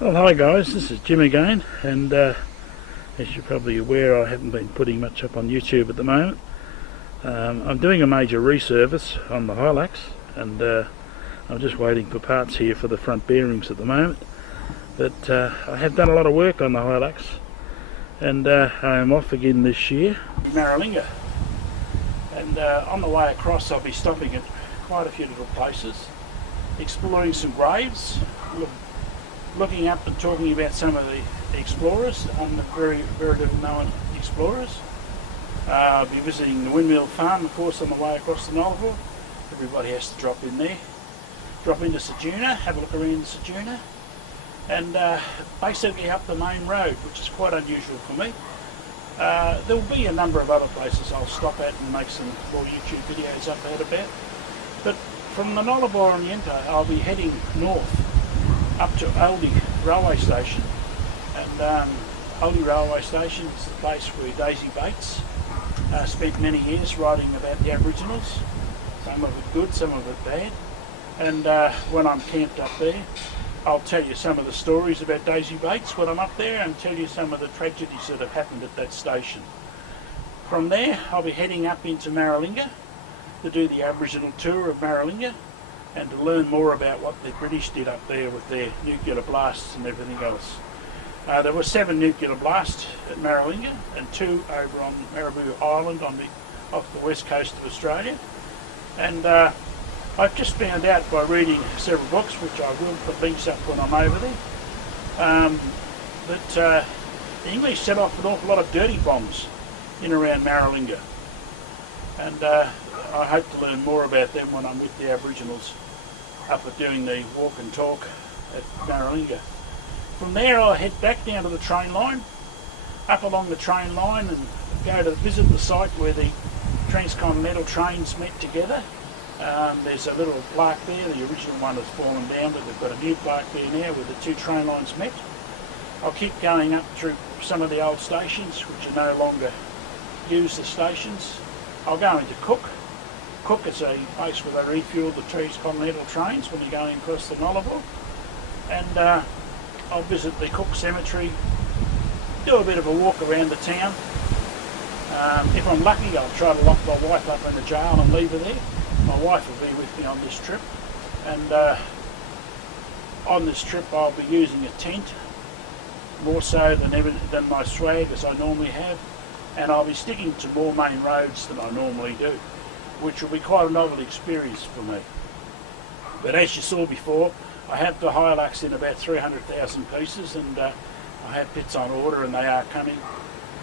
Well, hi guys, this is Jim again, and as you're probably aware, I haven't been putting much up on YouTube at the moment. I'm doing a major resurface on the Hilux, and I'm just waiting for parts here for the front bearings at the moment. But I have done a lot of work on the Hilux, and I am off again this year. Maralinga, and on the way across I'll be stopping at quite a few little places, exploring some graves, looking up and talking about some of the explorers, the very little known explorers. I'll be visiting the windmill farm, of course, on the way across the Nullarbor. Everybody has to drop in there. Drop into Ceduna, have a look around Ceduna, and basically up the main road, which is quite unusual for me. There will be a number of other places I'll stop at and make some more YouTube videos up out about. But from the Nullarbor Oriente, I'll be heading north up to Aldi railway station, and Aldi railway station is the place where Daisy Bates spent many years writing about the Aboriginals, some of it good, some of it bad, and when I'm camped up there I'll tell you some of the stories about Daisy Bates when I'm up there, and tell you some of the tragedies that have happened at that station. From there I'll be heading up into Maralinga to do the Aboriginal tour of Maralinga, and to learn more about what the British did up there with their nuclear blasts and everything else. There were 7 nuclear blasts at Maralinga and 2 over on Marabou Island off the west coast of Australia. And I've just found out by reading several books, which I will put links up when I'm over there, that the English set off an awful lot of dirty bombs in around Maralinga. And I hope to learn more about them when I'm with the Aboriginals up at doing the walk and talk at Maralinga. From there I'll head back down to the train line, up along the train line, and go to visit the site where the transcontinental trains met together. There's a little plaque there. The original one has fallen down, but they've got a new plaque there now where the 2 train lines met. I'll keep going up through some of the old stations which are no longer used as stations. I'll go into Cook. Cook is a place where they refuel the transcontinental trains when you're going across the Nullarbor. And I'll visit the Cook Cemetery, do a bit of a walk around the town. If I'm lucky, I'll try to lock my wife up in the jail and leave her there. My wife will be with me on this trip. And on this trip I'll be using a tent, more so than my swag as I normally have. And I'll be sticking to more main roads than I normally do, which will be quite a novel experience for me. But as you saw before, I have the Hilux in about 300,000 pieces, and I have bits on order and they are coming,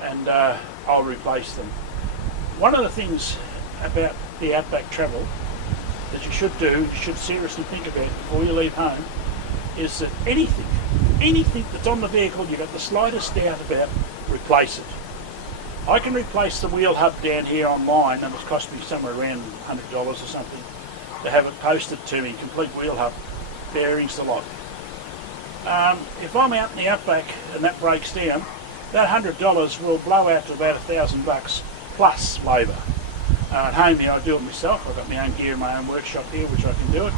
and I'll replace them. One of the things about the outback travel that you should do, you should seriously think about before you leave home, is that anything that's on the vehicle you've got the slightest doubt about, replace it. I can replace the wheel hub down here online, and it's cost me somewhere around $100 or something to have it posted to me, complete wheel hub, bearings, the lot. If I'm out in the outback and that breaks down, that $100 will blow out to about $1,000 plus labour. At home here I do it myself. I've got my own gear in my own workshop here which I can do it.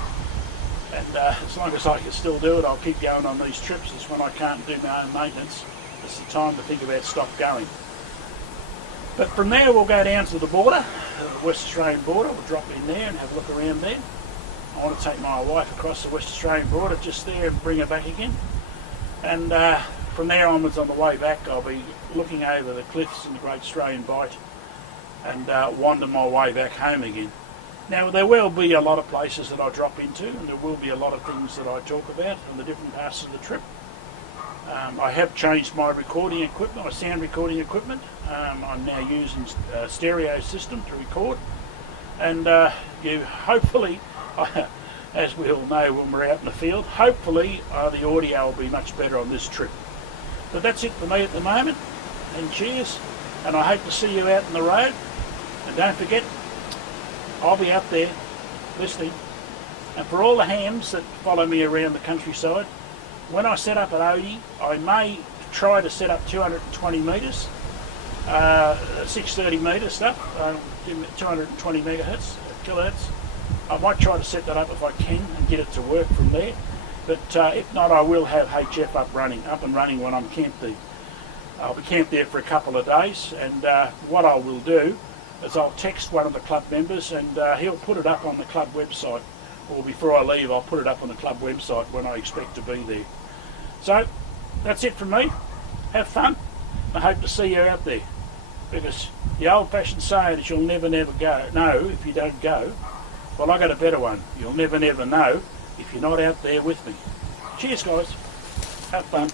And as long as I can still do it, I'll keep going on these trips. It's when I can't do my own maintenance, it's the time to think about stop going. But from there we'll go down to the border, the West Australian border. We'll drop in there and have a look around there. I want to take my wife across the West Australian border just there and bring her back again. And from there onwards on the way back I'll be looking over the cliffs in the Great Australian Bight and wander my way back home again. Now there will be a lot of places that I drop into, and there will be a lot of things that I talk about on the different parts of the trip. I have changed my recording equipment, my sound recording equipment. I'm now using a stereo system to record, and you hopefully, as we all know when we're out in the field, hopefully the audio will be much better on this trip. But that's it for me at the moment, and cheers, and I hope to see you out on the road. And don't forget, I'll be out there listening. And for all the hams that follow me around the countryside, when I set up at Odie, I may try to set up 220 metres, 630 metre stuff, 220 kilohertz. I might try to set that up if I can and get it to work from there. But if not, I will have HF up and running when I'm camped there. I'll be camped there for a couple of days, and what I will do is I'll text one of the club members, and he'll put it up on the club website, or before I leave I'll put it up on the club website when I expect to be there. So that's it from me. Have fun. I hope to see you out there, because the old-fashioned saying is you'll never know if you don't go. Well, I got a better one. You'll never know if you're not out there with me. Cheers, guys. Have fun.